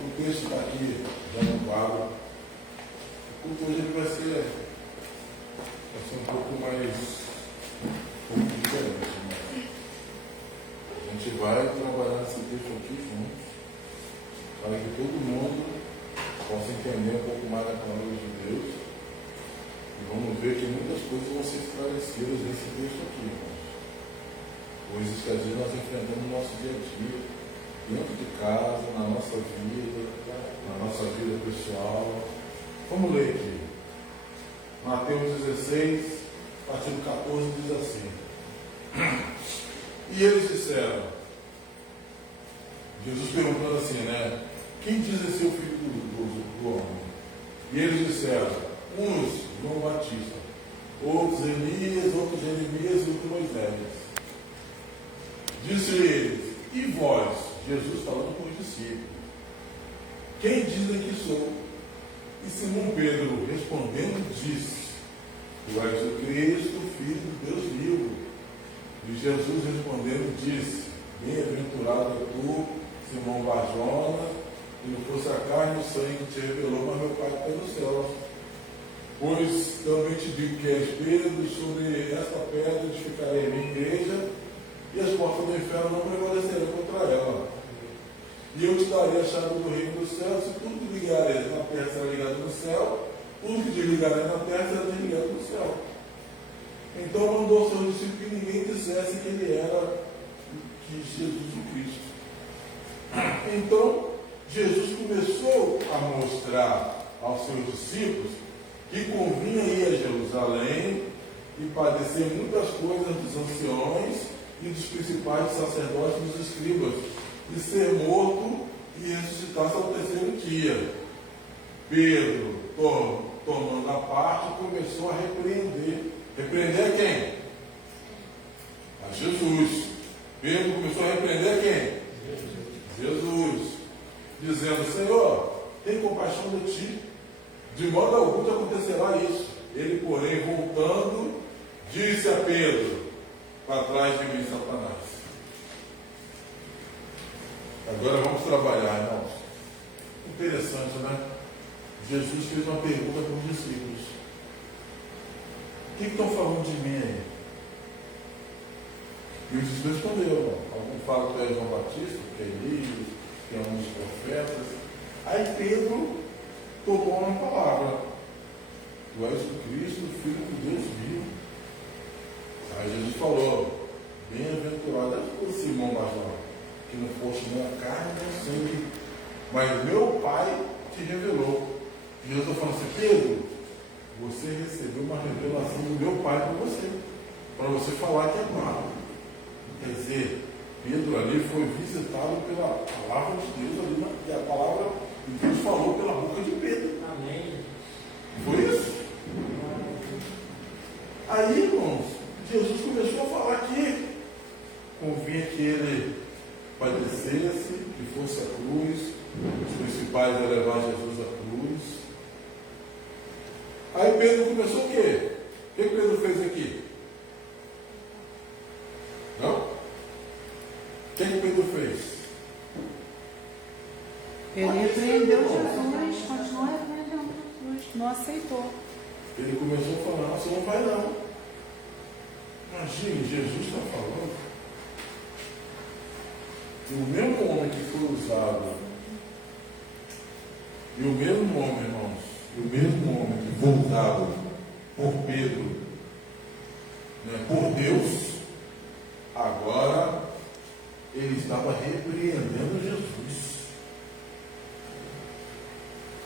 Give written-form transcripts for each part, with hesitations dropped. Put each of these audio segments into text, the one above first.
O texto está aqui, já no quadro. O culto hoje vai ser um pouco diferente. Né? A gente vai trabalhar nesse texto aqui juntos, para que todo mundo possa entender um pouco mais da palavra de Deus. E vamos ver que muitas coisas vão ser esclarecidas nesse texto aqui, irmãos. Coisas que às vezes nós enfrentamos no nosso dia a dia, dentro de casa, na nossa vida pessoal. Vamos ler aqui. Mateus 16, a partir do 14, diz assim. E eles disseram, Jesus perguntando assim, né? Quem diz ser o filho do homem? E eles disseram, uns João Batista, outros Elias, outros Jeremias e outros Moisés. Disse eles, e vós, Jesus falando com os discípulos, quem dizem que sou? E Simão Pedro respondendo disse, tu és o Cristo, filho de Deus vivo. E Jesus respondendo disse, bem-aventurado é tu, Simão Barjona, que não fosse a carne e o sangue que te revelou, mas meu Pai que está nos céus. Pois também te digo que és Pedro, e sobre esta pedra edificarei a minha igreja, e as portas do inferno não prevalecerão contra ela. E eu te darei a chave do reino dos céus, e tudo que ligares na terra será ligado no céu, tudo que desligares na terra será desligado no céu. Então mandou aos seus discípulos que ninguém dissesse que ele era Jesus o Cristo. Então Jesus começou a mostrar aos seus discípulos que convinha ir a Jerusalém e padecer muitas coisas dos anciões e dos principais sacerdotes e dos escribas, e ser morto e ressuscitar-se ao terceiro dia. Pedro, tomando a parte, começou a repreender. Repreender a quem? A Jesus. Pedro começou a repreender a quem? Jesus. Dizendo, Senhor, tem compaixão de ti, de modo algum te acontecerá isso. Ele, porém, voltando, disse a Pedro, para trás de mim, Satanás. Agora vamos trabalhar, irmãos. Interessante, né? Jesus fez uma pergunta para os discípulos. O que estão falando de mim aí? E os discípulos responderam. Alguns falam que é João Batista, que é Elias, que é um dos profetas. Aí Pedro tomou uma palavra. Tu és o Cristo, o Filho de Deus vivo. Aí Jesus falou, bem-aventurado é o Simão Barjona, que não foste nem a carne nem o sangue, mas meu Pai te revelou. E Jesus está falando assim, Pedro, você recebeu uma revelação do meu Pai para você falar que é amado. Quer dizer, Pedro ali foi visitado pela palavra de Deus ali, e a palavra de Deus falou pela boca de Pedro. Amém. Foi isso? Aí, irmãos, Jesus começou a falar que convinha que ele padecesse, que fosse a cruz, os principais a levar Jesus à cruz. Aí Pedro começou o quê? O que Pedro fez aqui? Não? O que Pedro fez? Ele repreendeu Jesus, continuou repreendendo Jesus, não aceitou. Ele começou a falar, você não vai não. Imagine, Jesus está falando. E o mesmo homem que foi usado, e o mesmo homem, irmãos, e o mesmo homem que foi usado por Pedro, né, por Deus, agora ele estava repreendendo Jesus.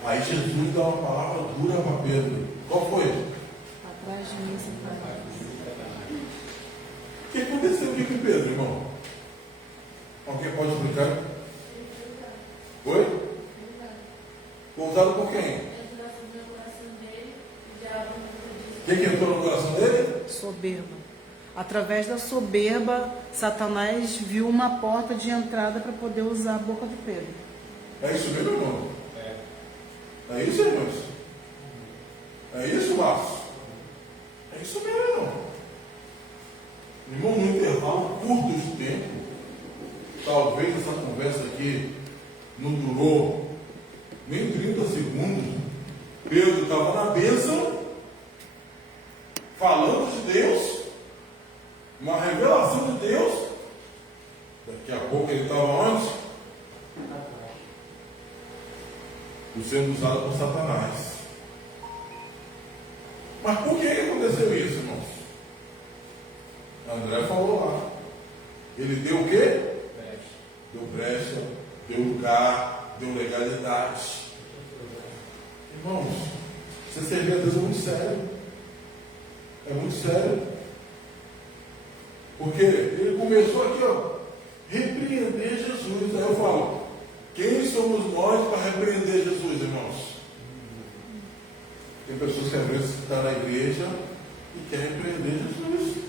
Aí Jesus dá uma palavra dura para Pedro. Qual foi? Atrás de mim, Satanás. O que aconteceu aqui com Pedro, irmão? Alguém pode explicar? Oi? Foi usado por quem? O que entrou no coração dele? Soberba. Através da soberba, Satanás viu uma porta de entrada para poder usar a boca de Pedro. É isso mesmo, irmão? É isso, irmãos? É isso, Márcio? É isso mesmo, irmão. Irmão, no intervalo curto de tempo, talvez essa conversa aqui não durou nem 30 segundos, Pedro estava na bênção, falando de Deus, uma revelação de Deus. Daqui a pouco ele estava onde? Sendo usado por Satanás. Mas por que aconteceu isso, irmãos? André falou lá. Ele deu o quê? Deu brecha, deu lugar, deu legalidade. Irmãos, você servir a Deus é muito sério. É muito sério. Porque ele começou aqui, ó, repreender Jesus. Aí eu falo, quem somos nós para repreender Jesus, irmãos? Tem pessoas que às vezes estão na igreja e querem repreender Jesus.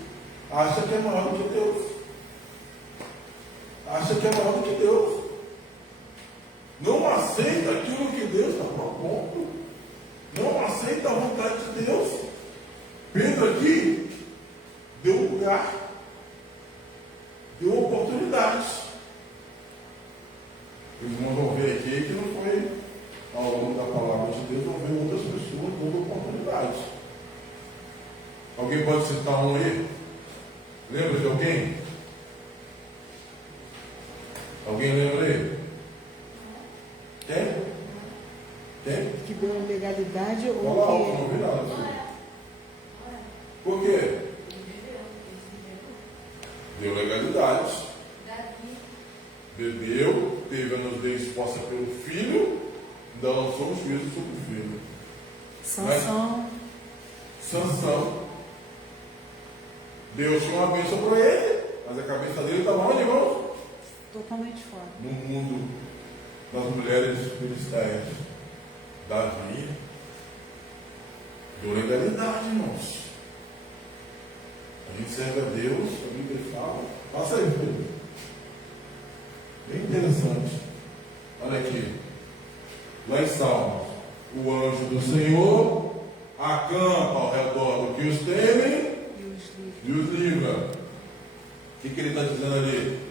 Acha que é maior do que Deus. Acha que é maior do que Deus. Não aceita aquilo que Deus está propondo. Não aceita a vontade de Deus. Pedro aqui deu lugar, deu oportunidade. Os irmãos vão ver aqui que não foi ao longo da palavra de Deus, vão ver outras pessoas dando oportunidade. Alguém pode citar um aí? Lembra de alguém? Alguém lembra aí? Tem? Tem? Que deu legalidade ou Fala alto, que... não vi nada. Por quê? Deu legalidade. Bebeu, teve a nudez exposta pelo filho, ainda lançou um juízo sobre o filho. Sansão. Deus tinha uma bênção para ele, mas a cabeça dele estava onde, irmão? Totalmente fora. No mundo das mulheres filisteias. Davi deu legalidade, irmãos. A gente serve a Deus, a Bíblia fala. Passa aí, filho. Bem interessante. Olha aqui. Lá em Salmos. O anjo do Senhor acampa ao redor do que os temem e os livra. O que ele está dizendo ali?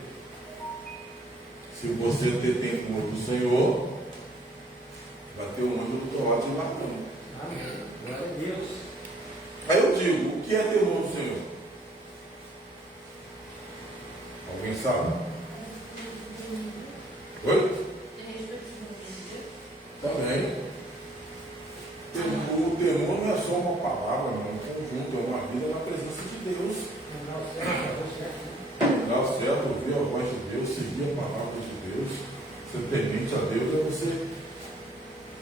Se você ter temor do Senhor, vai ter um anjo do teu lado te marcando. Amém. Glória a Deus. Aí eu digo, o que é temor do Senhor? Alguém sabe? Oi? Também. O temor não é só uma palavra, não. É um conjunto, é uma vida na presença de Deus. Dar o certo, ouvir a voz de Deus, seguir a palavra de Deus, ser temente a Deus, é você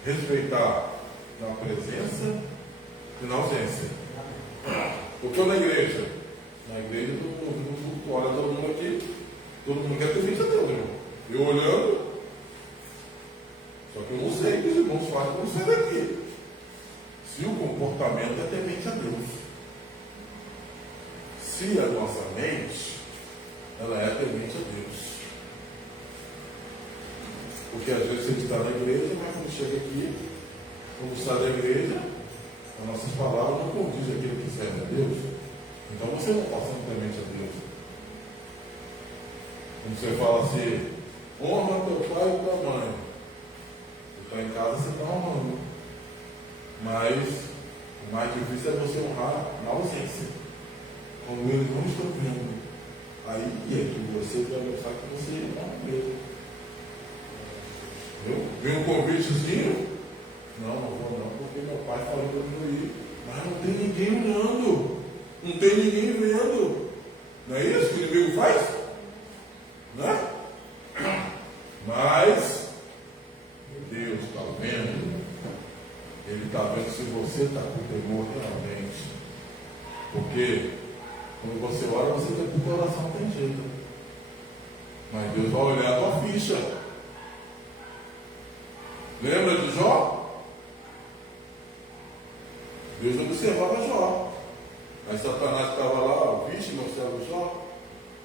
respeitar na presença e na ausência. Porque na igreja todo mundo olha todo mundo aqui, todo mundo quer temente a Deus, irmão. Eu olhando, só que eu não sei o que os irmãos fazem para você daqui. Se o comportamento é temente a Deus, se a nossa mente ela é temente a Deus. Porque às vezes a gente está na igreja, mas quando chega aqui, quando sai da igreja, as nossas palavras não condizem aquilo que serve a Deus. Então você não está sendo temente a Deus. Quando você fala assim, honra teu pai e tua mãe. Você está em casa, você está honrando. Mas o mais difícil é você honrar na ausência. Quando eles não estão vendo. Aí é que você vai pensar que você não é mesmo. Vem um convitezinho? Não vou não, porque meu pai falou para eu ir. Mas não tem ninguém olhando. Não tem ninguém vendo. Não é isso que o inimigo faz? Né? Mas Deus está vendo. Ele está vendo se você está com temor realmente. Porque quando você ora, você tem que o coração, não tem jeito. Mas Deus vai olhar a tua ficha. Lembra de Jó? Deus observava Jó. Aí Satanás estava lá, vixe, meu servo Jó.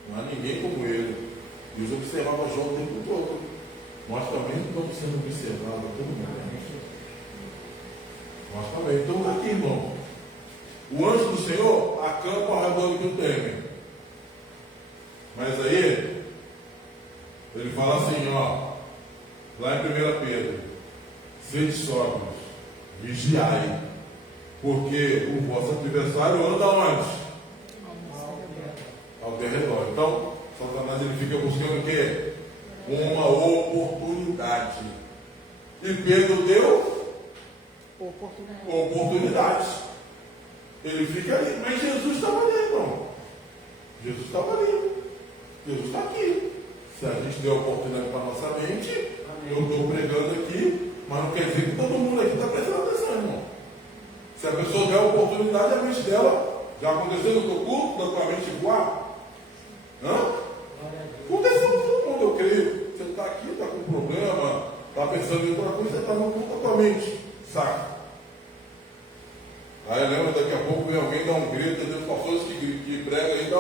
Não há ninguém como ele. Deus observava Jó o tempo todo. Nós também estamos sendo observados a todo momento. Nós também estamos aqui, irmão. O anjo do Senhor acampa ao redor do que o temem. Mas aí, ele fala assim, ó, lá em 1 Pedro, Sede sóbrios, vigiai, porque o vosso adversário anda onde? Ao derredor. Então, Satanás ele fica buscando o quê? Uma oportunidade. E Pedro deu oportunidade. Ele fica ali, mas Jesus estava ali, irmão. Jesus estava ali. Jesus está aqui. Se a gente deu a oportunidade para a nossa mente, eu estou pregando aqui, mas não quer dizer que todo mundo aqui está prestando atenção, irmão. Se a pessoa der a oportunidade, a mente dela já aconteceu no teu culto, da tua mente voar. Hã? Aconteceu com todo mundo, eu creio. Você está aqui, está com problema, está pensando em outra coisa, você está no culto da tua mente. Saca? Aí lembra, daqui a pouco vem alguém dar um grito, tem pastores que pregam aí,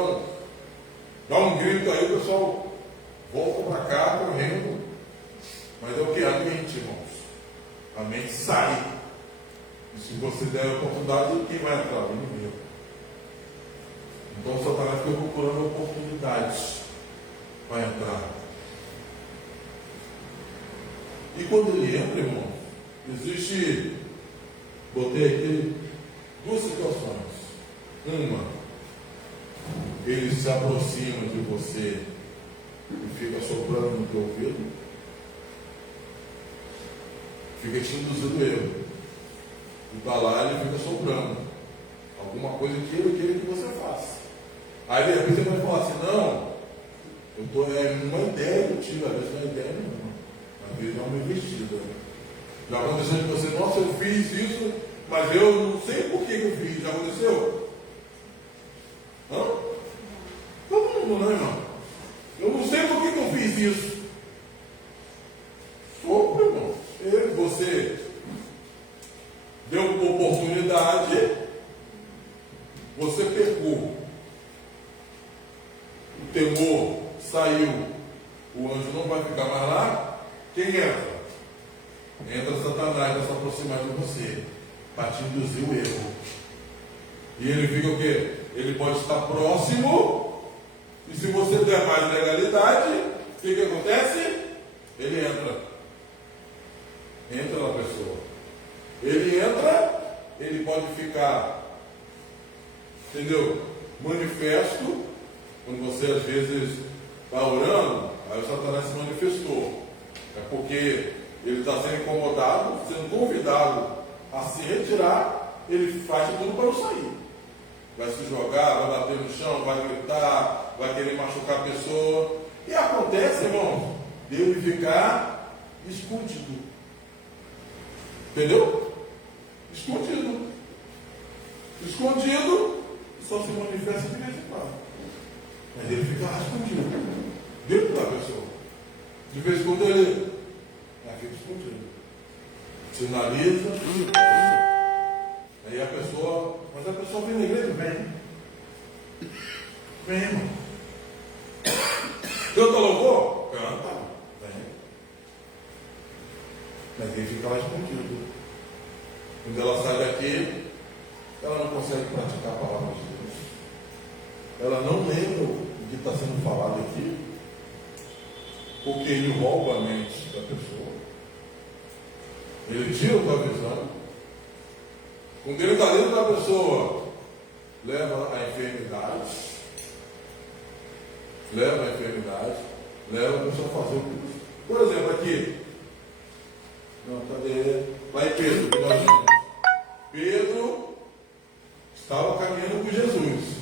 dá um grito aí, o pessoal volta para cá correndo. Mas é o que? A mente, irmãos. A mente sai. E se você der a oportunidade, quem vai entrar? O inimigo. Então o Satanás fica procurando oportunidades para entrar. E quando ele entra, irmão, existe, botei aqui duas situações. Uma, ele se aproxima de você e fica soprando no teu ouvido, fica te induzindo erro. E para lá ele fica soprando alguma coisa que ele quer que você faça. Aí de repente você vai falar assim, não, eu estou uma ideia que eu tive, às vezes não é ideia nenhuma, às vezes é uma investida. Já aconteceu de você, nossa, eu fiz isso, mas eu não sei por que eu fiz. Já aconteceu? Hã? Todo mundo, né, irmão? Eu não sei por que eu fiz isso. Sopro, irmão. Você deu oportunidade, você pecou. O temor saiu, o anjo não vai ficar mais lá. Quem entra? Entra Satanás para se aproximar de você, para te induzir o erro. E ele fica o quê? Ele pode estar próximo, e se você der mais legalidade, o que acontece? Ele entra. Entra na pessoa. Ele entra, ele pode ficar, entendeu? Manifesto, quando você às vezes está orando, aí o Satanás se manifestou. É porque ele está sendo incomodado, sendo convidado a se retirar, ele faz de tudo para não sair. Vai se jogar, vai bater no chão, vai gritar, vai querer machucar a pessoa. E acontece, irmão, dele ficar escondido. Entendeu? Escondido. Escondido, só se manifesta de vez em quando. Mas ele fica lá escondido, dentro da pessoa. De vez em quando ele fica escondido. Sinaliza. Aí a pessoa, mas a pessoa vem na igreja, vem. Vem, irmão. Canta louvor? Canta. Vem. Mas ele fica lá escondido. Quando ela sai daqui, ela não consegue praticar a palavra de Deus. Ela não lembra o que está sendo falado aqui, porque ele rouba a mente da pessoa. Ele tira a tua visão. Quando ele está dentro da pessoa, leva a enfermidade, leva a pessoa a fazer o que. Por exemplo, aqui. Não, cadê? Lá em Pedro, que nós vimos. Pedro estava caminhando com Jesus.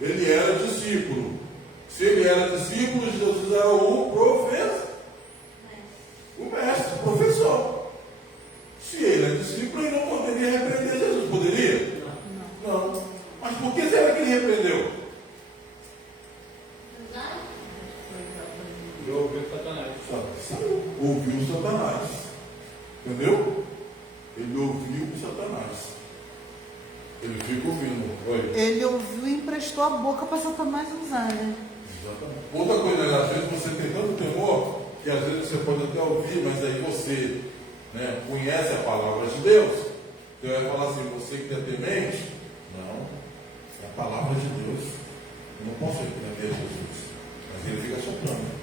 Ele era discípulo. Se ele era discípulo, Jesus era o professor. O mestre, o professor. Se ele é discípulo, ele não poderia repreender Jesus. Poderia? Não. Mas por que será que ele repreendeu? Ele ouviu Satanás. Ouviu Satanás. Entendeu? Ele ouviu Satanás. Ele fica ouvindo. Oi. Ele ouviu e emprestou a boca para Satanás usar, né? Exatamente. Outra coisa, às vezes você tem tanto temor que às vezes você pode até ouvir, mas aí você conhece a palavra de Deus. Você vai falar assim, você que é temente? Não, é a palavra de Deus. Eu não posso repreender Jesus. Mas ele fica soprando.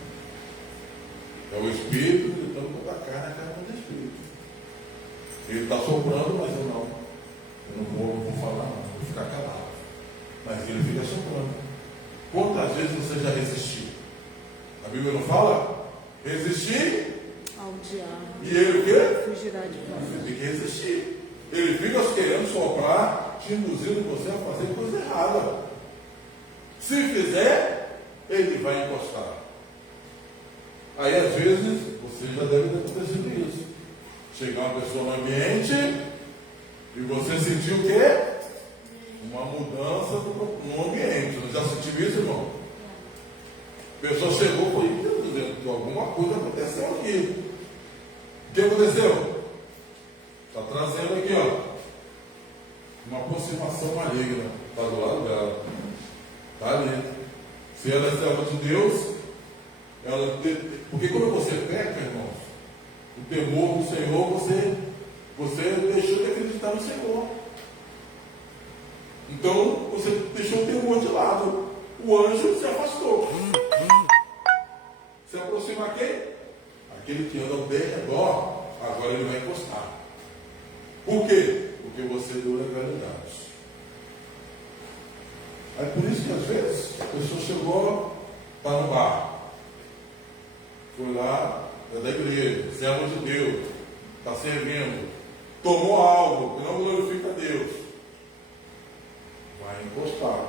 É o Espírito gritando contra a carne do Espírito. Ele está soprando, mas eu não vou falar, não, vou ficar calado. Mas ele fica soprando. Quantas vezes você já resistiu? A Bíblia não fala? Resistir Ao diabo. e ele o quê? Fugirá de vós. Você tem que resistir. Ele fica querendo soprar, te induzindo você a fazer coisa errada. Se fizer, ele vai encostar. Aí às vezes, você já deve ter acontecido isso. Chegar uma pessoa no ambiente e você sentiu o quê? Uma mudança no ambiente. Você já sentiu isso, irmão? A pessoa chegou e falou, dizendo, alguma coisa aconteceu aqui. O que aconteceu? Está trazendo aqui, ó, uma aproximação maligna. Está do lado dela. Está ali. Se ela é serva de Deus, porque quando você peca, irmãos, o temor do Senhor, você deixou de acreditar no Senhor. Então, você deixou o temor de lado. O anjo se afastou. Se aproximar quem? Aquele que anda ao redor, agora ele vai encostar. Por quê? Porque você deu legalidade. É por isso que às vezes a pessoa chegou, está no bar, foi lá, é da igreja, servo de Deus, está servindo, tomou algo que não glorifica a Deus, vai encostar.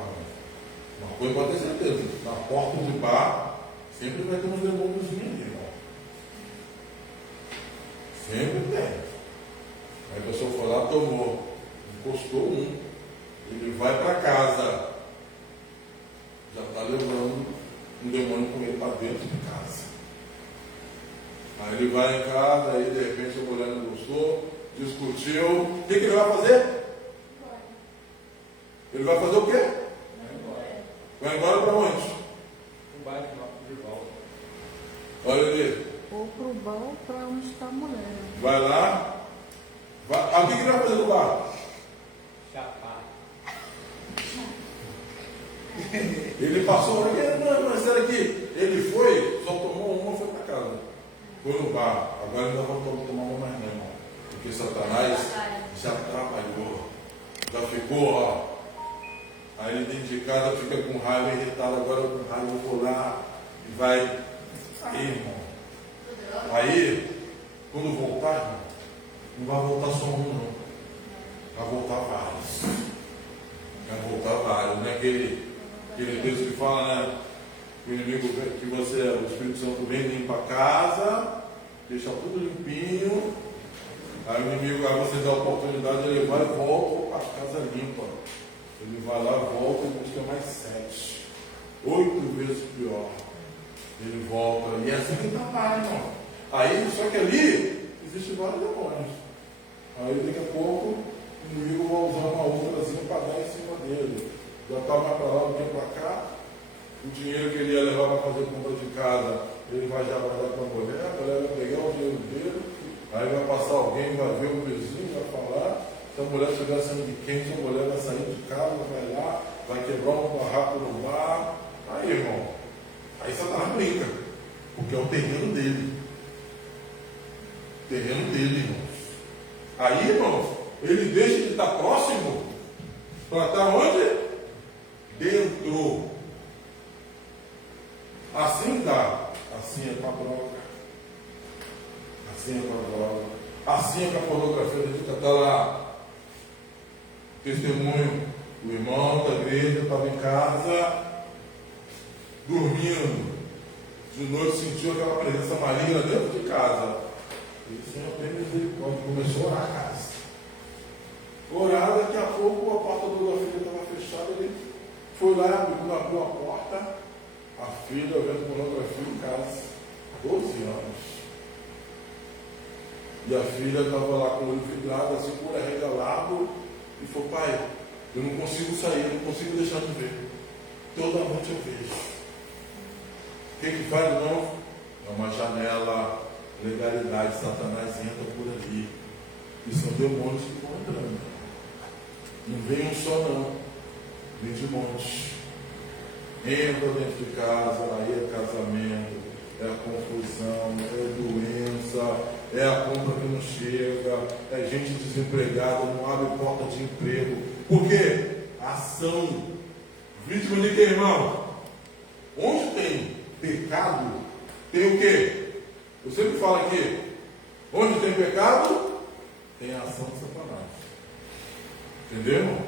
Uma coisa pode ter certeza, na porta de bar sempre vai ter uns demônios ali, irmão. Sempre tem. Aí a pessoa foi lá, tomou, encostou um, ele vai para casa, já está levando um demônio com ele para dentro de casa. Aí ele vai em casa, aí de repente a mulher não gostou, discutiu. O que ele vai fazer? Ele vai fazer o quê? Vai embora para onde? O bairro de volta. Olha ali. Ou para o bar ou para onde está a mulher. Vai lá. O que ele vai fazer no bar? Chapar. Ele passou, mas será que ele foi, só tomou uma e foi para casa. Foi no bar. Agora ele não vai tomar uma mais não, irmão. Porque Satanás já trabalhou. Já ficou, ó. Aí ele dentro de casa fica com raiva, irritado, agora com raiva eu vou lá e vai. Aí, irmão. Aí, quando voltar, irmão, não vai voltar só um, não. Vai voltar vários. Vai voltar vários. Não é aquele texto que fala, né? O inimigo, que você, o Espírito Santo vem, limpa a casa, deixa tudo limpinho. Aí o inimigo, aí você dá a oportunidade, ele vai e volta, a casa limpa. Ele vai lá, volta e busca mais 7, 8 vezes pior. Ele volta, e é assim que trabalha, irmão. Aí, só que ali, existe vários demônios. Aí daqui a pouco, o inimigo vai usar uma outrazinha para dar em cima dele. Já está mais para lá, vem para cá. O dinheiro que ele ia levar para fazer compra de casa, ele vai já guardar para a mulher vai pegar o dinheiro dele, aí vai passar alguém, vai ver o vizinho, vai falar. Se a mulher estiver sendo de quente, a mulher vai sair de casa, vai lá, vai quebrar um barraco no bar. Aí, irmão, aí Satanás brinca, porque é o terreno dele. O terreno dele, irmãos. Aí, irmãos, ele deixa de estar próximo para estar onde? Dentro. Assim dá. Assim é com a droga. Assim é com a droga. Assim é com a pornografia. Ele fica até lá. Testemunho. O irmão da igreja estava em casa, dormindo. De noite sentiu aquela presença maligna dentro de casa. Ele, Senhor, tem misericórdia. Começou a orar a casa. Orar, daqui a pouco a porta da filha estava fechada. Ele foi lá, abriu a porta. A filha vendo pornografia em casa, 12 anos. E a filha estava lá com o olho vidrado, assim, com o olho arregalado, e falou, pai, eu não consigo sair, eu não consigo deixar de ver. Toda noite eu vejo. O que faz, não? É uma janela, legalidade, Satanás entra por ali. E são demônios que vão entrando. Não vem um só não, vem de monte. Entra dentro de casa, aí é casamento, é a confusão, é doença, é a compra que não chega, é gente desempregada, não abre porta de emprego. Por quê? Ação. Vítima de quê, irmão? Onde tem pecado, tem o quê? Eu sempre falo aqui, onde tem pecado, tem a ação de Satanás. Entendeu, irmão?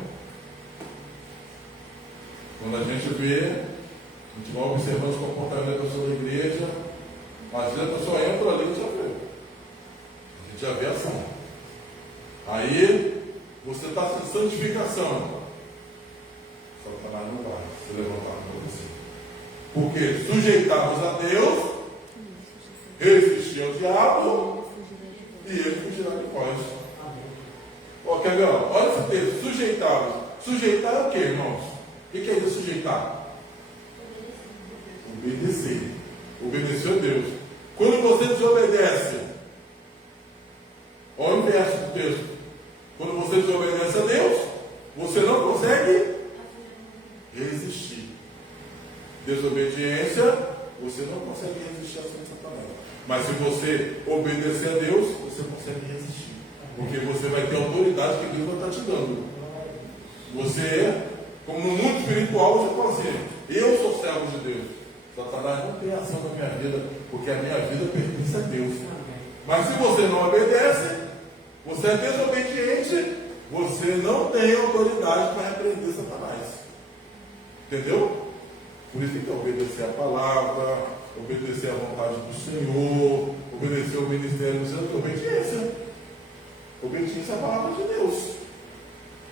Quando a gente vê, a gente vai observando os comportamentos da pessoa da igreja, às vezes a pessoa entra ali e já vê. A gente já vê a ação. Aí, você está sem santificação. Satanás não vai se levantar com você. Porque sujeitamos a Deus, resistir ao diabo, e ele fugirá de nós. Ó, quer ver? Olha esse texto, sujeitamos. Sujeitar é o que, irmãos? O que é isso, sujeitar? Obedecer. Obedecer a Deus. Quando você desobedece, olha o inverso do texto. Quando você desobedece a Deus, você não consegue resistir. Desobediência, você não consegue resistir a ação de Satanás. Mas se você obedecer a Deus, você consegue resistir. Porque você vai ter autoridade que Deus vai estar te dando. Você, como no mundo espiritual, você fala assim: eu sou servo de Deus. Satanás não tem ação na minha vida, porque a minha vida pertence a Deus. Mas se você não obedece, você é desobediente, você não tem autoridade para repreender Satanás. Entendeu? Por isso tem que obedecer a palavra, obedecer a vontade do Senhor, obedecer ao ministério do Senhor. Obediência. Obediência à palavra de Deus.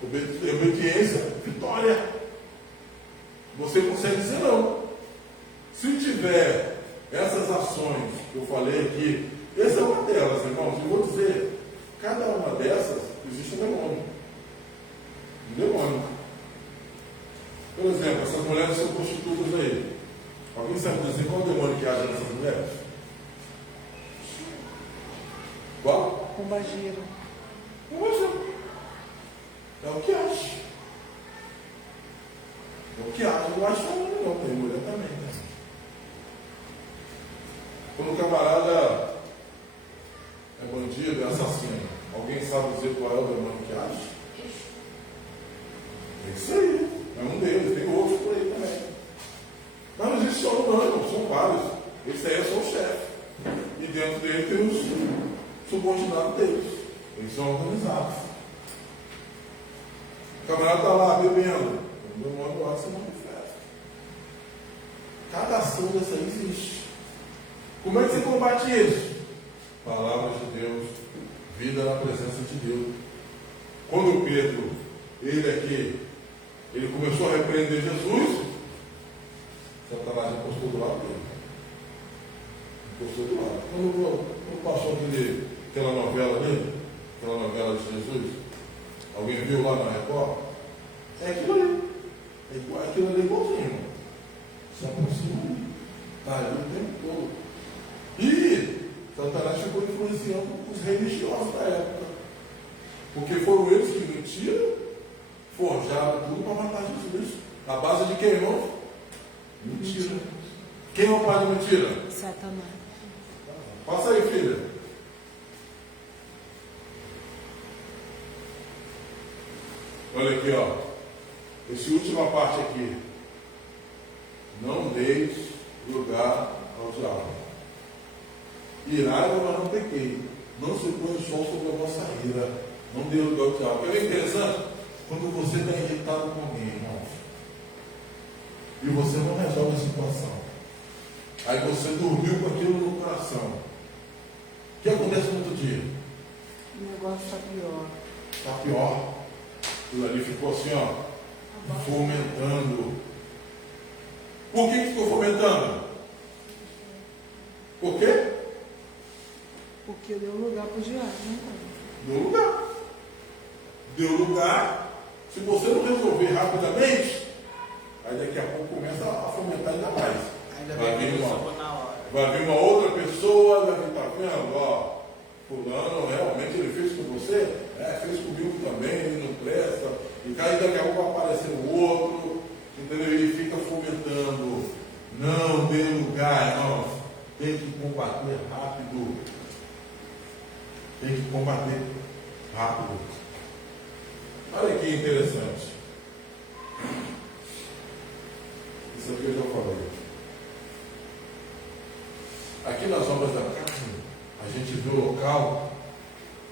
Obediência, vitória. Você consegue dizer não. Se tiver essas ações que eu falei aqui, essa é uma delas, irmãos. Eu vou dizer, cada uma dessas existe um demônio. Um demônio. Por exemplo, essas mulheres são prostitutas aí. Alguém sabe dizer qual demônio que age nessas mulheres? Qual? Pombagira. Pombagira. É o que acha. É o que acha. Não acha homem não, tem mulher também. Né? Quando o camarada é bandido, é assassino, alguém sabe dizer qual é o demônio que acha? É isso aí. É um deles, tem outros por aí também. Mas não existe só um não, são vários. Esse aí é só o chefe. E dentro dele tem os subordinados deles. Eles são organizados. O camarada está lá bebendo. O demônio lá se manifesta. Cada ação dessa aí existe. Como é que você combate isso? Palavras de Deus, vida na presença de Deus. Quando Pedro, ele começou a repreender Jesus, Satanás encostou do lado dele. Encostou do lado. Quando passou aquela novela ali, aquela novela de Jesus, alguém viu lá na Record? É aquilo ali. Aquilo ali é igualzinho. Se aproxima ali. Está ali o tempo todo. E Satanás ficou influenciando os religiosos da época. Porque foram eles que mentiram, forjaram tudo para matar Jesus. Na base de quem, irmão? Mentira. Quem é o pai da mentira? Satanás. Passa aí, filha. Olha aqui, ó. Essa última parte aqui. Não deis lugar ao diabo. Irai, mas não pequei. Não se põe o sol sobre a vossa ira. Não dê lugar ao diabo. É bem interessante. Quando você está irritado com alguém, irmãos, e você não resolve a situação, aí você dormiu com aquilo no coração, o que acontece no outro dia? O negócio está pior. Está pior. Aquilo ali ficou assim, ó, fomentando. Por que ficou fomentando? Por quê? Porque deu lugar para o diabo, né? Deu lugar. Deu lugar. Se você não resolver rapidamente, aí daqui a pouco começa a fomentar ainda mais. Vai vir uma outra pessoa, vai vir, tá vendo? Ó, fulano, realmente ele fez com você? Fez comigo também, ele não presta. E aí daqui a pouco vai aparecer o outro, entendeu? E fica fomentando. Não dê lugar, irmãos. tem que combater rápido. Tem que combater rápido. Olha que interessante. Isso aqui eu já falei. Aqui nas obras da carne, a gente vê o local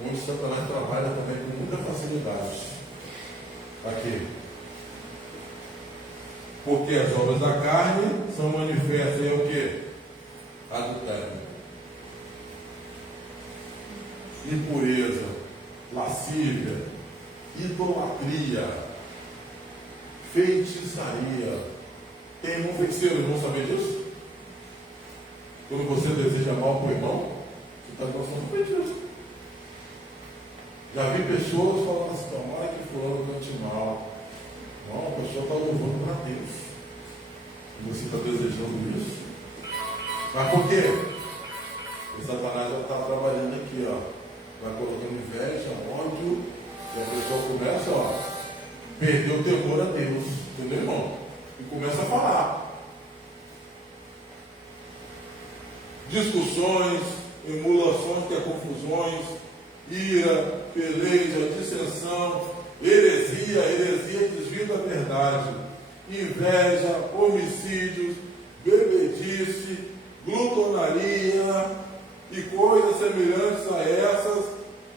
onde Satanás trabalha também com muita facilidade. Aqui. Porque as obras da carne são manifestas em o quê? Adultério, impureza, lascívia, idolatria, feitiçaria. Tem irmão feiticeiro, irmão saber disso? Quando você deseja mal para o irmão, você está gostando do feitiço. Já vi pessoas falando assim, tomara que fulano cante mal. Não, a pessoa está louvando para Deus. E você está desejando isso? Mas por quê? O Satanás já está trabalhando aqui, ó. Vai colocando inveja, ódio, e a pessoa começa, ó, perder o temor a Deus, entendeu, irmão? E começa a falar. Discussões, emulações, que é confusões, ira, peleja, dissensão, heresia, desvio da verdade, inveja, homicídios, bebedice, glutonaria e coisas semelhantes a essas,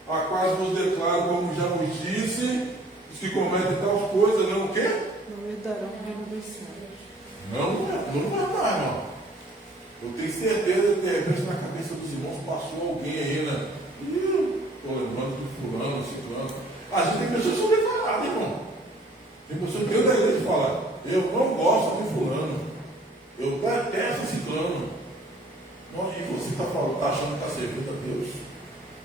a quais vos declaro, como já vos disse, os que cometem tais coisas, não o quê? Não herdarão o reino dos céus. Não vai dar, não. Eu tenho certeza que de repente na cabeça dos irmãos passou alguém aí, né? Estou lembrando de fulano, ciclano. A gente tem pessoas que são declaradas, irmão. Tem pessoas que eu da igreja falam, eu não gosto de fulano, eu detesto ciclano. E você está falando, está achando que está servindo a Deus?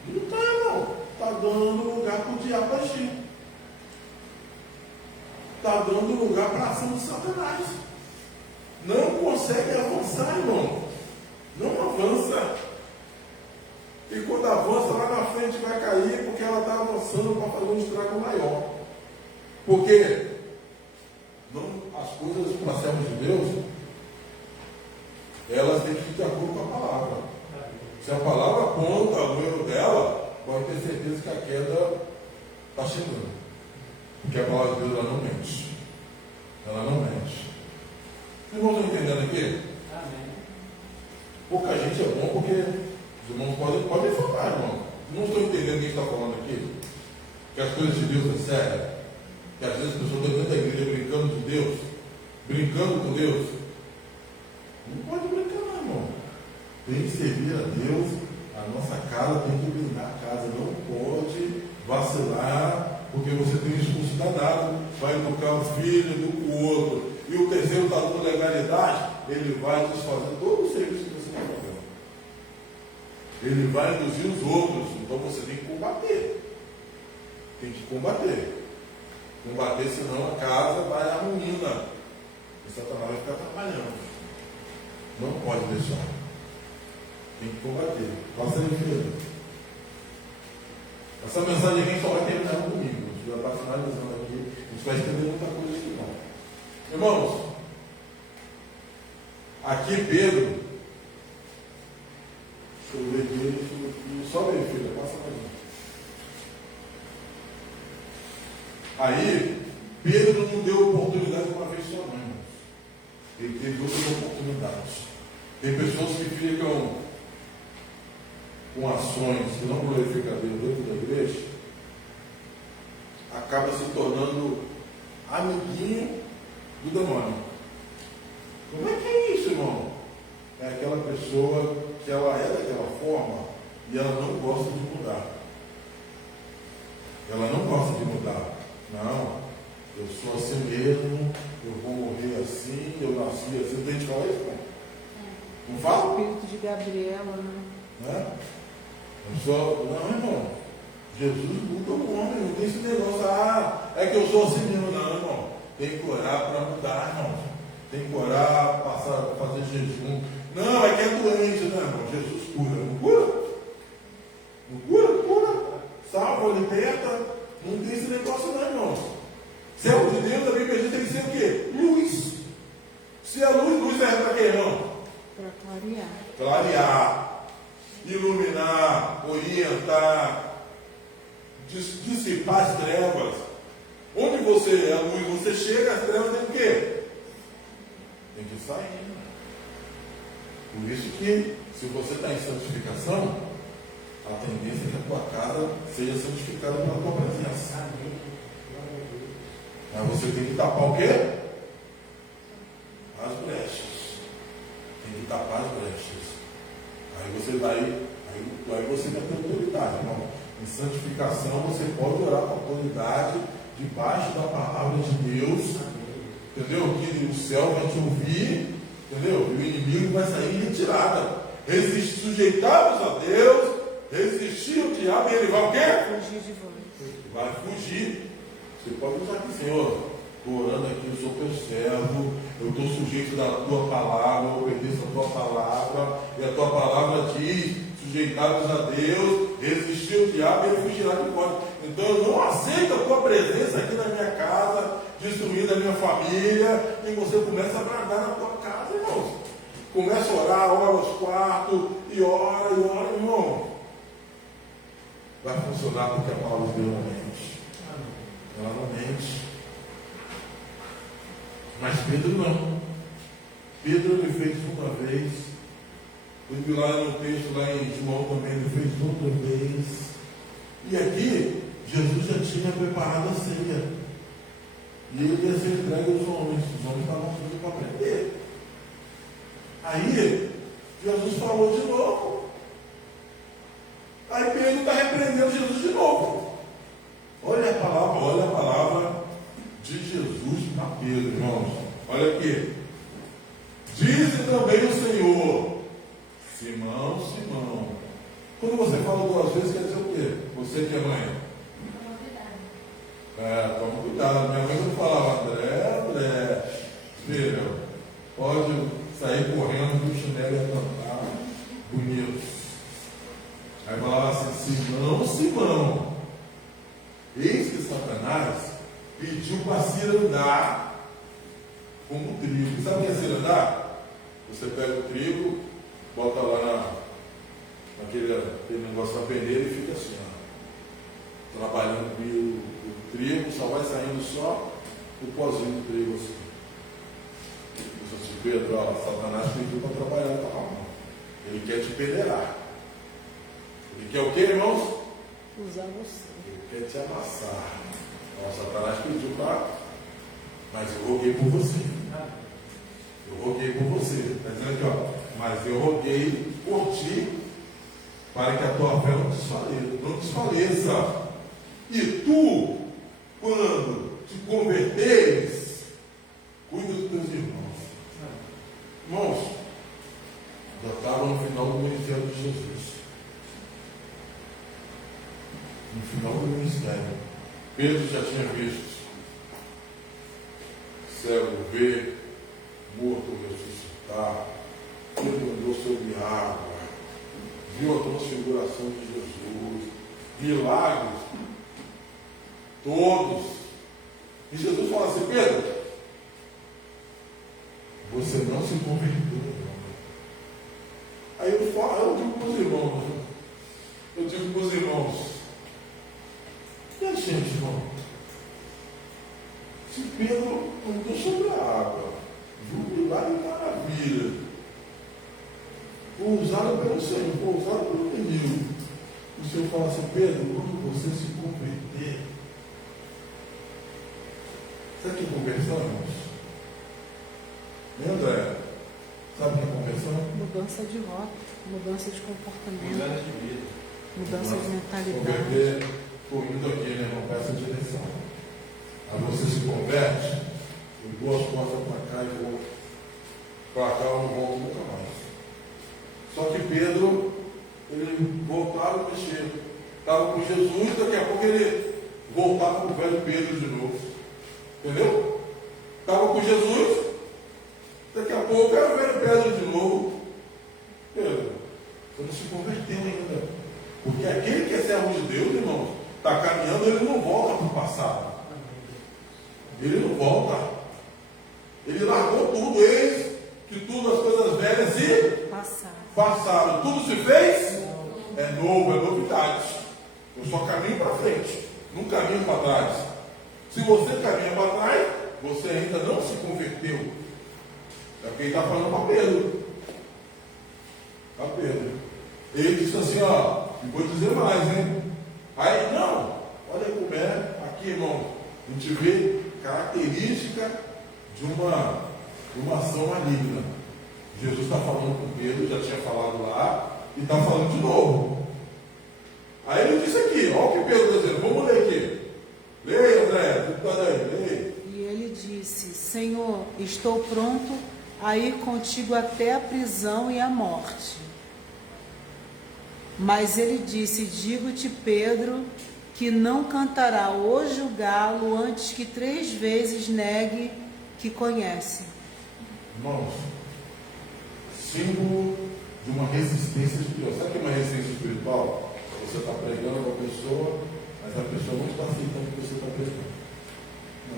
Não está, irmão. Está dando lugar para o diabo agir. Está dando lugar para a ação de Satanás. Não consegue avançar, irmão. Não avança. E quando avança, lá na frente vai cair, porque ela está avançando para fazer um estrago maior. Porque as coisas para sermos de Deus, elas têm que ir de acordo com a palavra. Se a palavra aponta o erro dela, pode ter certeza que a queda está chegando. Porque a palavra de Deus ela não mente. Ela não mente. Vocês irmãos estão entendendo aqui? Amém. Pouca gente é bom porque os irmãos podem falar, irmão. Não estou entendendo o que está falando aqui. Que as coisas de Deus é sério. Que às vezes as pessoas estão dentro da igreja brincando de Deus. Brincando com Deus. Não pode brincar, não, irmão. Tem que servir a Deus. A nossa casa tem que blindar a casa. Não pode vacilar, porque você tem um discurso danado. Vai educar um filho, educa o outro. E o terceiro está dando legalidade, ele vai desfazer todo o serviço que você está fazendo. Ele vai induzir os outros. Então você tem que combater. Tem que combater. Combater, senão a casa vai à ruína. E Satanás vai ficar trabalhando. Não pode deixar. Tem que combater. Passa aí, filho. Essa mensagem aqui só vai terminar no domingo. A gente já está finalizando aqui. A gente vai entender muita coisa aqui, não. Irmãos, aqui Pedro, deixa eu ver aqui, só ver, filha, passa para mim. Aí, Pedro não deu oportunidade uma vez só, não, irmãos. Ele teve outras oportunidades. Tem pessoas que ficam com ações que não glorificam a Deus dentro da igreja, acaba se tornando amiguinho do demônio. Como é que é isso, irmão? É aquela pessoa que ela é daquela forma e ela não gosta de mudar. Ela não gosta de mudar. Não, eu sou assim mesmo, eu vou morrer assim, eu nasci assim. Tem gente que fala isso, irmão? Não fala? O espírito de Gabriela, né? Não, irmão. Jesus muda o homem, não tem esse negócio, é que eu sou assim mesmo, não, irmão. Tem que orar para mudar, irmão. Tem que orar, fazer jejum. Não, é que é doente, né, irmão? Jesus cura. Não cura? Não cura? Cura. Salva, liberta. Não tem esse negócio, não, irmão. Céu de Deus, a Bíblia diz tem que ser o quê? Luz. Se é luz, luz serve para quê, irmão? Para clarear. clarear, iluminar, orientar, dissipar as trevas. Onde você é a luz, você chega, as trevas tem o quê? Tem que sair. Por isso que, se você está em santificação, a tendência é que a tua casa seja santificada pela tua presença. Mas você tem que tapar o quê? As brechas. Tem que tapar as brechas. Aí você vai ter autoridade, irmão. Em santificação você pode orar com autoridade debaixo da palavra de Deus. Entendeu? Que o céu vai te ouvir. Entendeu? E o inimigo vai sair em retirada. Sujeitar-vos a Deus, resistir ao diabo, e ele vai o quê? Fugir de vós. Vai fugir. Você pode usar aqui, Senhor. Estou orando aqui, eu sou teu servo, eu estou sujeito da tua palavra, eu obedeço a tua palavra, e a tua palavra diz: sujeitar-vos a Deus, resistir ao diabo, e ele fugirá de vós. Então eu não aceito a tua presença aqui na minha casa, destruindo a minha família, e você começa a bradar na tua casa, irmãos. Começa a orar, ora aos quartos, e ora, irmão. Vai funcionar porque a palavra de Deus não mente. Ela não mente. Mas Pedro não. Pedro ele fez uma vez. Eu vi lá no texto, lá em João também, ele fez outra vez. E aqui, Jesus já tinha preparado a ceia. E ele ia ser entregue aos homens. Os homens estavam tudo para aprender. Aí, Jesus falou de novo. Aí Pedro está repreendendo Jesus de novo. Olha a palavra de Jesus para Pedro, irmãos. Olha aqui. Diz também o Senhor: Simão, Simão. Quando você fala duas vezes, quer dizer o quê? Você que é mãe. Toma cuidado. Minha mãe não falava: André, filho, pode sair correndo que o chinelo ia cantar bonito. Aí falava assim: Simão, Simão, eis que Satanás pediu para se andar como trigo. Sabe o que é se andar? Você pega o trigo, bota lá naquele negócio na peneira e fica assim, ó, trabalhando o trigo, só vai saindo só o pozinho do trigo assim. Disse assim: Pedro, ó, Satanás pediu para trabalhar com a alma. Ele quer te peneirar. Ele quer o que, irmãos? Usar você. Ele quer te amassar. Ó, Satanás pediu para. Mas eu roguei por você. Eu roguei por você. Está dizendo aqui, ó. Mas eu roguei por ti, para que a tua fé não desfaleça. E tu, quando te converteres, cuida dos teus irmãos. Irmãos, já estava no final do ministério de Jesus. No final do ministério, Pedro já tinha visto cego ver, morto ressuscitar. Pedro andou sobre água, viu a transfiguração de Jesus, milagres, todos. E Jesus fala assim: Pedro, você não se converteu. Aí eu digo para os irmãos, e a gente, irmão? Se Pedro andou sobre a água, viu milagre e maravilha, foi usado pelo Senhor, foi usado pelo menino. O Senhor fala assim: Pedro, quando você se converter, sabe o que é conversão, irmãos? André, sabe o que é conversão? Mudança de rota, mudança de comportamento, Mudança de vida. mudança de mentalidade. Converter, estou indo aqui, né, irmão, para essa direção. Aí você se converte, eu dou as costas para cá e vou para cá, eu não volto nunca mais. Só que Pedro, ele voltava a mexer. Estava com Jesus, daqui a pouco ele voltava com o velho Pedro de novo. Entendeu? Estava com Jesus, daqui a pouco era o velho Pedro de novo. Pedro, você não se converteu ainda. Porque aquele que é servo de Deus, irmãos, está caminhando, ele não volta para o passado. Ele não volta. Ele largou tudo, eis que tudo, as coisas velhas se Passado. Tudo se fez? É novo, é novidade. Eu só caminho para frente, não caminho para trás. Se você caminha para trás, você ainda não se converteu. É o que ele está falando para Pedro. Para Pedro. Ele disse assim, ó, e vou dizer mais, hein? Aí, não, olha como é, aqui, irmão, a gente vê característica de uma ação maligna. Jesus está falando com Pedro, já tinha falado lá, e está falando de novo. Aí ele disse aqui, olha o que Pedro está dizendo, vamos ler aqui. Leia, André, tu está aí, leia. E ele disse: Senhor, estou pronto a ir contigo até a prisão e a morte. Mas ele disse: digo-te, Pedro, que não cantará hoje o galo antes que 3 vezes negue que conhece. Irmãos, símbolo de uma resistência espiritual. Sabe o que é uma resistência espiritual? Você está pregando para a pessoa, mas a pessoa não está aceitando o que você está pregando.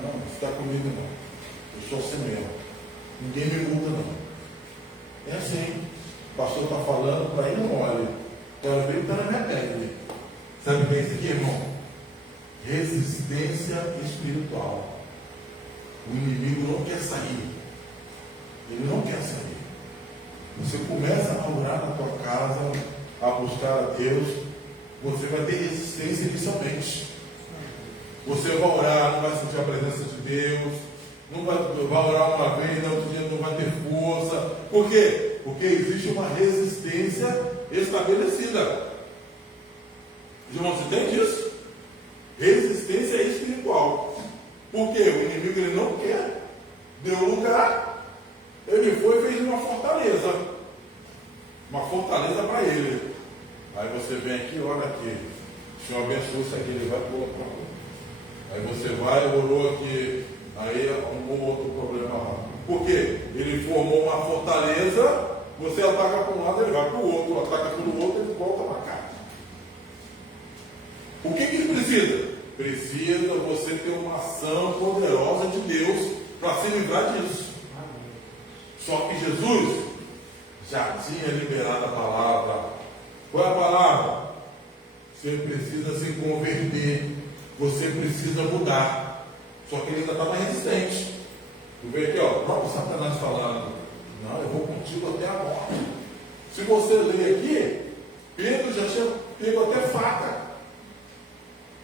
Não, você está comigo não. Eu sou assim mesmo. Ninguém me muda não. É assim. O pastor está falando para ir não olhe. Quero ver que está na minha pele. Sabe o que é isso aqui, irmão? Resistência espiritual. O inimigo não quer sair. Ele não quer sair. Você começa a orar na tua casa, a buscar a Deus, você vai ter resistência inicialmente. Você vai orar, não vai sentir a presença de Deus, não vai orar uma vez, no outro dia não vai ter força. Por quê? Porque existe uma resistência estabelecida. Os irmãos entendem isso? Resistência espiritual. Por quê? O inimigo ele não quer. Deu lugar, ele foi e fez uma fortaleza. Uma fortaleza para ele. Aí você vem aqui, olha aqui. O Senhor abençoe isso aqui, ele vai pôr para lá. Aí você vai, orou aqui, aí arrumou outro problema lá. Por quê? Ele formou uma fortaleza, você ataca para um lado, ele vai para o outro, ataca pelo outro, ele volta para cá. O que ele precisa? Precisa você ter uma ação poderosa de Deus para se livrar disso. Só que Jesus já tinha liberado a palavra. Qual é a palavra? Você precisa se converter. Você precisa mudar. Só que ele ainda estava resistente. Tu vê aqui, ó, o próprio Satanás falando: não, eu vou contigo até a morte. Se você ler aqui, Pedro já tinha pego até faca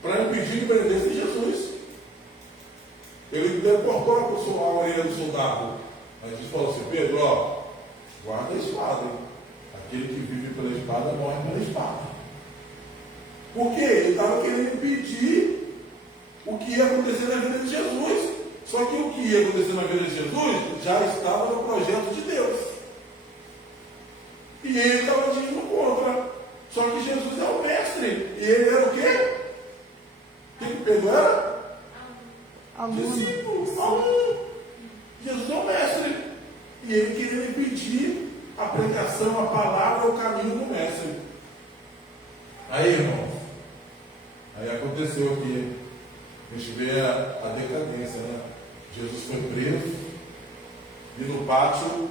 para impedir que prendesse Jesus. Ele cortou a orelha do soldado. Aí Jesus falou assim: Pedro, ó, guarda a espada, hein? Aquele que vive pela espada morre pela espada. Por quê? Ele estava querendo impedir o que ia acontecer na vida de Jesus. Só que o que ia acontecer na vida de Jesus já estava no projeto de Deus. E ele estava indo contra. Só que Jesus é o mestre. E ele era o quê? Quem que Pedro era? Aluno. Discípulo, aluno. Jesus é o mestre. E ele queria impedir a pregação, a palavra, o caminho do mestre. Aí, irmãos, aí aconteceu que a gente vê a decadência, né? Jesus foi preso e no pátio: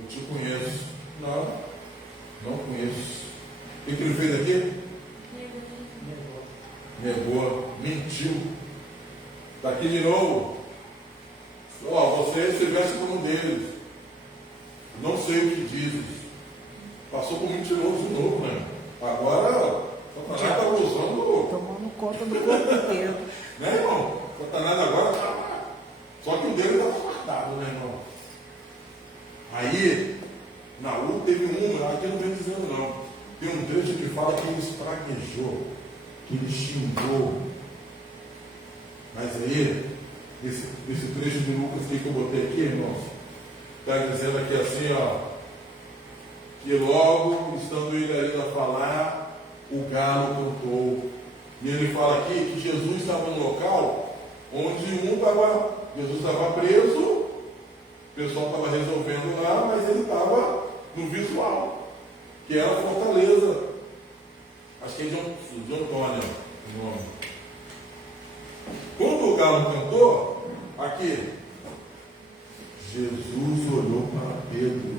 eu te conheço. Não conheço. O que ele fez aqui? Negou, mentiu. Está aqui de novo. Ó, você se veste como um deles. Não sei o que dizes. Passou por mentiroso de novo, né? Agora, Satanás está usando. Tomando conta do corpo inteiro. Né, irmão? Satanás agora está. Só que o dele está guardado, né, irmão? Aí, na luta teve aqui não vem dizendo não. Tem um trecho que fala que ele espraguejou, que ele xingou. Mas aí, esse trecho de Lucas que eu botei aqui, irmãos, está dizendo aqui assim, ó, que logo, estando ele ali a falar, o galo cantou. E ele fala aqui que Jesus estava no local onde Jesus estava preso, o pessoal estava resolvendo lá, mas ele estava no visual, que era a fortaleza. Acho que é de Antônio o nome. Quando o galo cantou, aqui, Jesus olhou para Pedro.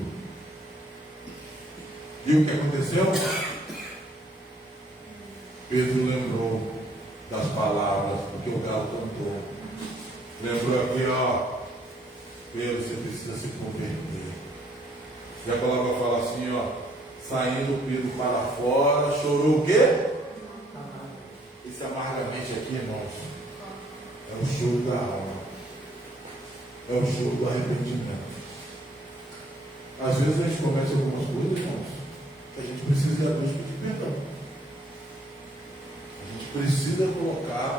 E o que aconteceu? Pedro lembrou das palavras, porque o galo cantou. Lembrou aqui, ó, Pedro, você precisa se converter. E a palavra fala assim, ó, saindo Pedro para fora, chorou o quê? Esse amargamente aqui, irmãos, é o choro da alma, é o choro do arrependimento. Às vezes a gente comete algumas coisas, irmãos, que a gente precisa ir a Deus pedir perdão. A gente precisa colocar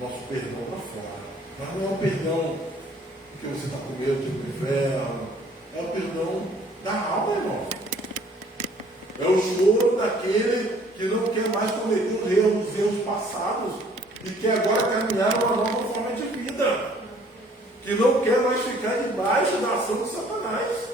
nosso perdão para fora. Mas não é o perdão porque você está com medo de ir para o inferno, é o perdão da alma, irmão. É o choro daquele que não quer mais cometer os erros passados e quer agora caminhar uma nova forma de vida, que não quer mais ficar debaixo da ação de Satanás.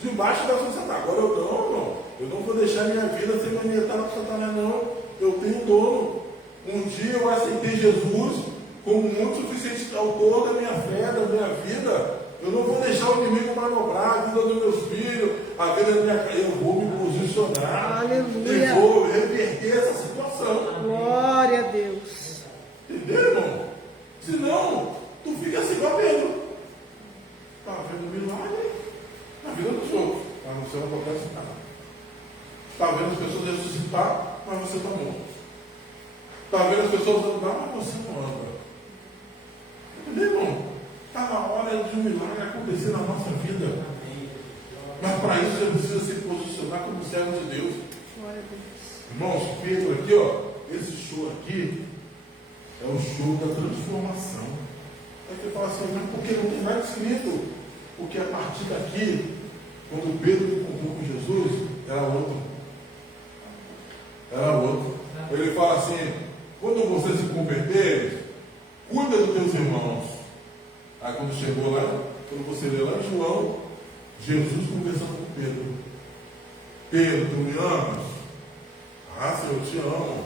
Debaixo da ação de Satanás. Agora eu não vou deixar minha vida ser maniatada por Satanás, não. Eu tenho dono. Um dia eu aceitei Jesus como muito suficiente autor da minha fé, da minha vida. Eu não vou deixar o inimigo manobrar a vida dos meus filhos, a vida da minha casa. Eu vou me posicionar. Aleluia. E vou reverter essa situação. Glória a Deus. Entendeu, irmão? Senão, tu fica assim igual Pedro. Está vendo milagre na vida dos outros, mas você não acontece nada. Está vendo as pessoas ressuscitar, mas você está morto. Está vendo as pessoas andar, mas você não anda. Entendeu, irmão? Está na hora de um milagre acontecer na nossa vida. Mas para isso você precisa se posicionar como servo de Deus. Irmãos, Pedro aqui, ó, esse choro aqui é o choro da transformação. Aí você fala assim, mas por que não tem nada escrito? Porque a partir daqui, quando Pedro encontrou com Jesus, era outro. Era outro. Ele fala assim, quando você se converter, cuida dos teus irmãos. Aí quando chegou lá, quando você lê lá em João, Jesus conversando com Pedro. Pedro, tu me amas? Ah, Senhor, eu te amo.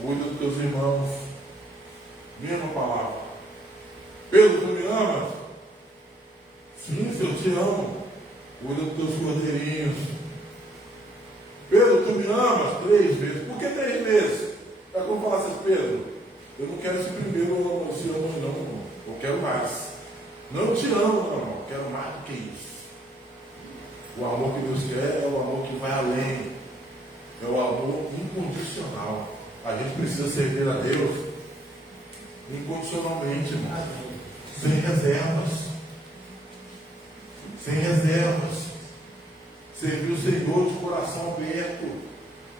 Cuida dos teus irmãos. Mesma palavra. Pedro, tu me amas? Sim, Senhor, eu te amo. Cuida dos teus cordeirinhos. Pedro, tu me amas? 3 vezes. Por que 3 vezes? É como falar assim, Pedro, eu não quero esse primeiro se amo, não. Eu quero mais. Não te amo, não. Eu quero mais do que isso. O amor que Deus quer é o amor que vai além. É o amor incondicional. A gente precisa servir a Deus incondicionalmente, irmão. Sem reservas. Sem reservas. Servir o Senhor de coração aberto.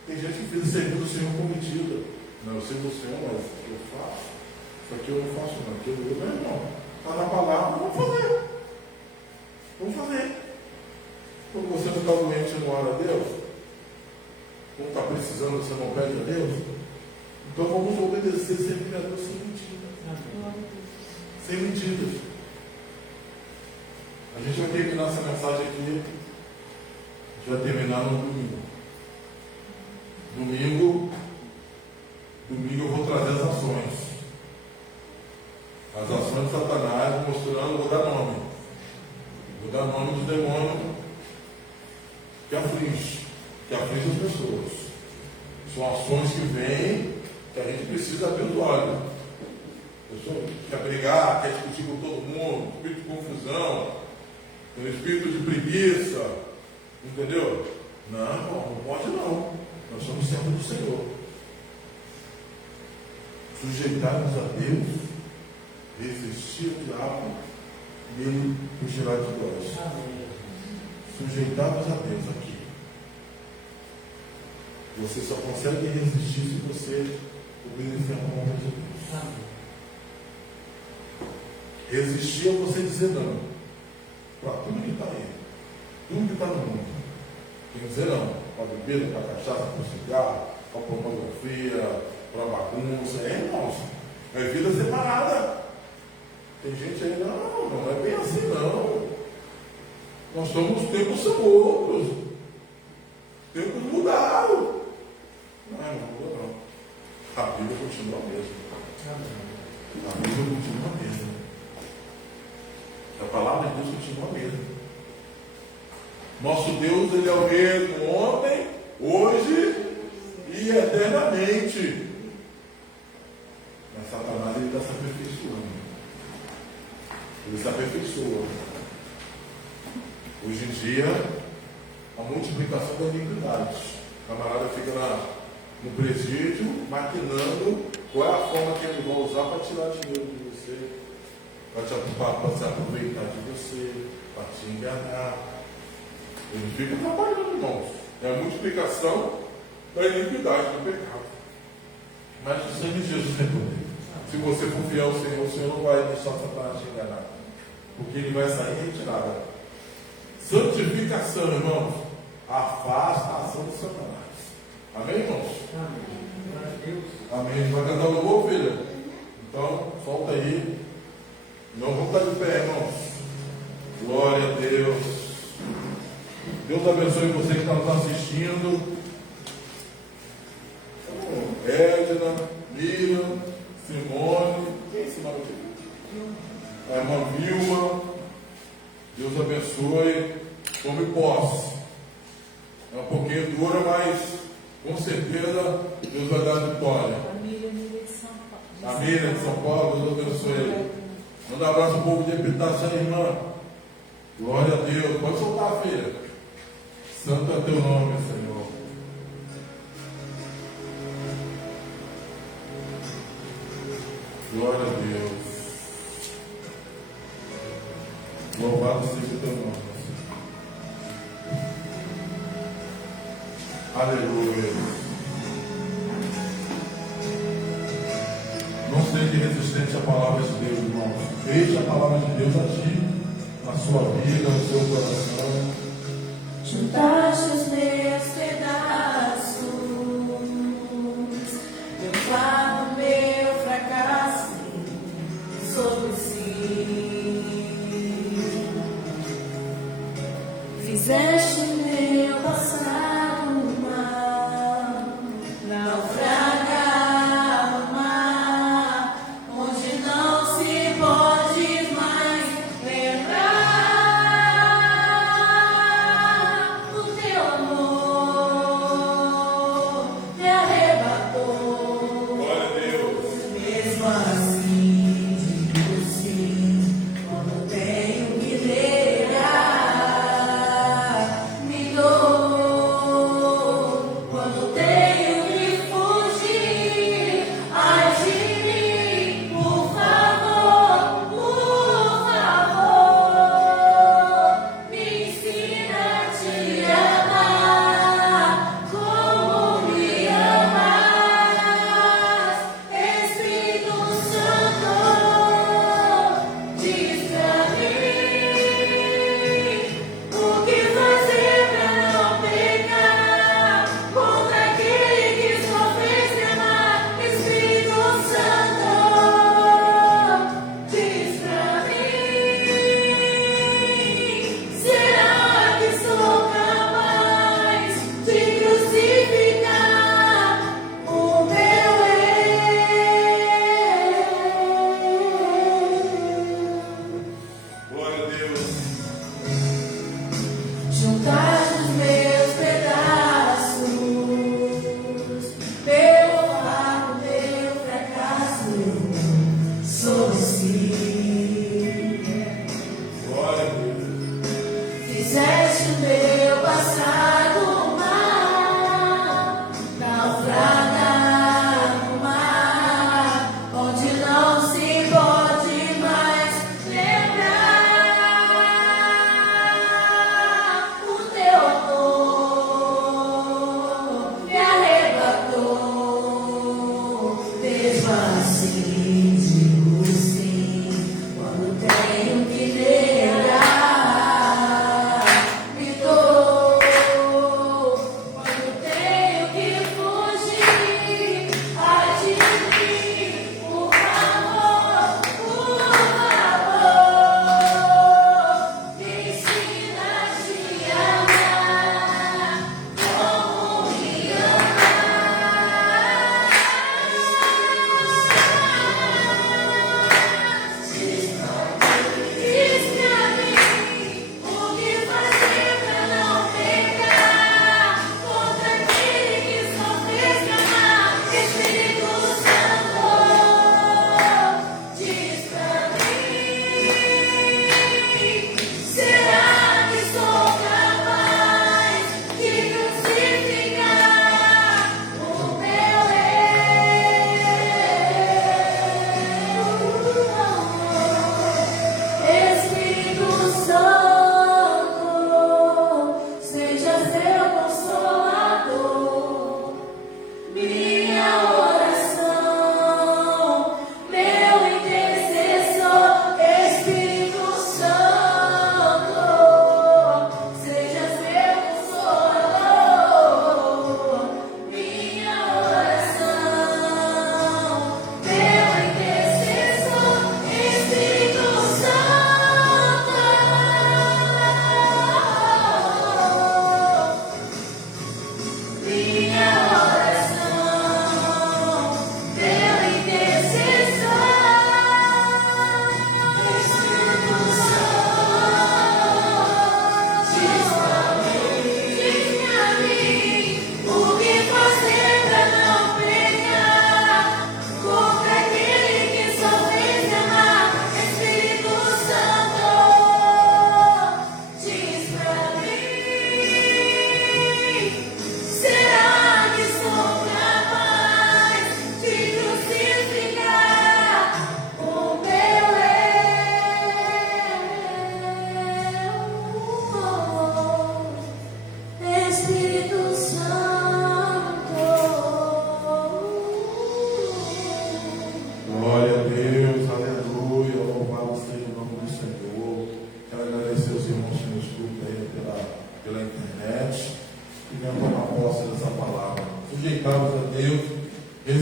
Tem gente que precisa servir o Senhor com medida. Não, eu sirvo o Senhor, mas o que eu faço? Isso aqui eu não faço, não. Aquilo eu não, irmão. Está na palavra, vamos fazer. Vamos fazer. Quando você não está doente e não ora a Deus, quando está precisando, você não pede a Deus, então vamos obedecer, servir a Deus sem medidas. Sem medidas. A gente vai terminar essa mensagem aqui. A gente vai terminar no domingo. Domingo eu vou trazer as ações. As ações de Satanás, mostrando, vou dar nome. Vou dar nome dos demônios que aflige as pessoas. São ações que vêm, que a gente precisa abrir os olhos. A pessoa quer brigar, quer discutir com todo mundo, espírito de confusão, espírito de preguiça, entendeu? Não pode não. Nós somos servos do Senhor. Sujeitar-nos a Deus, resistir ao diabo e ele nos tirar de nós. Sujeitar-nos a Deus aqui. Você só consegue resistir se você obedecer a palavra de Deus. Resistir é você dizer não para tudo que está aí, tudo que está no mundo. Tem que dizer não para bebida, para cachaça, para cigarro, para pornografia, para bagunça. Irmãos, é vida separada. Tem gente aí, não é bem assim não. Nós somos, os tempos são outros. Os tempos mudaram. Não mudou não. A Bíblia continua a mesma. A Bíblia continua a mesma. A palavra de Deus continua a mesma. Nosso Deus, Ele é o mesmo ontem, hoje e eternamente. Mas Satanás, ele está se aperfeiçoando. Ele se aperfeiçoa. Hoje em dia, a multiplicação da iniquidade. O camarada fica no presídio, maquinando qual é a forma que ele vai usar para tirar dinheiro de você, para se aproveitar de você, para te enganar. Ele fica trabalhando, irmãos. É a multiplicação da iniquidade, do pecado. Mas o sangue de Jesus é poder. Se você for fiel ao Senhor, o Senhor não vai deixar Satanás te enganar, porque ele vai sair em retirada. Santificação, irmãos, afasta a ação de Satanás. Amém, irmãos? Amém. Amém. Vai cantar o louvor, filha? Então, solta aí. Não vamos estar de pé, irmãos. Glória a Deus. Deus abençoe você que está nos assistindo. Edna, Miriam, Simone. Quem é esse nome aqui? A irmã Vilma. Deus abençoe. Tome posse. É um pouquinho dura, mas com certeza Deus vai dar vitória. A Miriam de São Paulo. A Miriam de São Paulo, Deus abençoe. Manda um abraço ao povo de Epitácio, irmã. Glória a Deus. Pode soltar, filha. Santo é teu nome, Senhor. Glória a Deus. Louvado seja o teu nome, Senhor. Aleluia. Não seja resistente à palavra de Deus, irmão. Deixe a palavra de Deus agir na sua vida, no seu coração. Juntaste os meus pedaços, levar o meu fracasso sobre si. Fizeste o meu passado mal, naufragar no mar, onde não se pode mais lembrar. O teu amor me arrebatou. Glória a Deus. Mesmo assim, digo sim, quando tenho que negar, me dou. Quando tenho que fugir,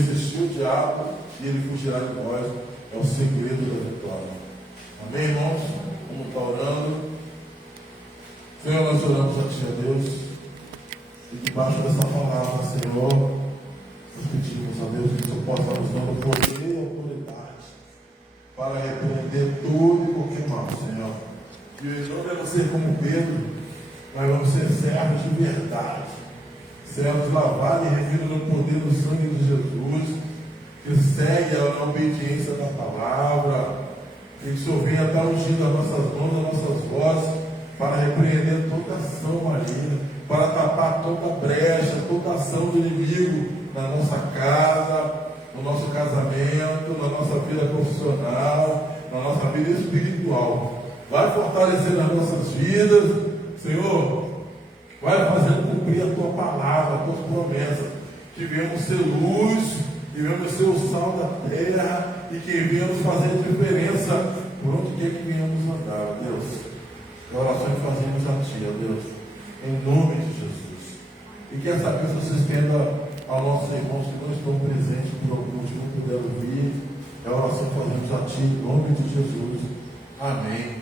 resistir o diabo e ele fugirá de nós. É o segredo da vitória. Amém, irmãos? Vamos estar orando. Senhor, nós oramos a Ti, a Deus, e debaixo dessa palavra, Senhor, nós pedimos a Deus que o Senhor possa nos dar o poder e a autoridade para repreender tudo e qualquer mal, Senhor. E não devemos ser como Pedro, mas vamos ser servos de verdade, servos lavados e remidos no poder do sangue de Jesus, que segue a obediência da palavra, que o Senhor venha estar ungindo as nossas mãos, as nossas vozes, para repreender toda ação maligna, para tapar toda brecha, toda ação do inimigo na nossa casa, no nosso casamento, na nossa vida profissional, na nossa vida espiritual. Vai fortalecer as nossas vidas, Senhor, vai fazendo cumprir a Tua palavra, as Tuas promessas, que venhamos ser luz, que venhamos ser o sal da terra e que venhamos fazer diferença por onde quer que venhamos andar, Deus. A oração que fazemos a Ti, ó Deus, em nome de Jesus. E que essa bênção se estenda aos nossos irmãos que não estão presentes por algum motivo, não puderam vir. É a oração que fazemos a Ti, em nome de Jesus. Amém.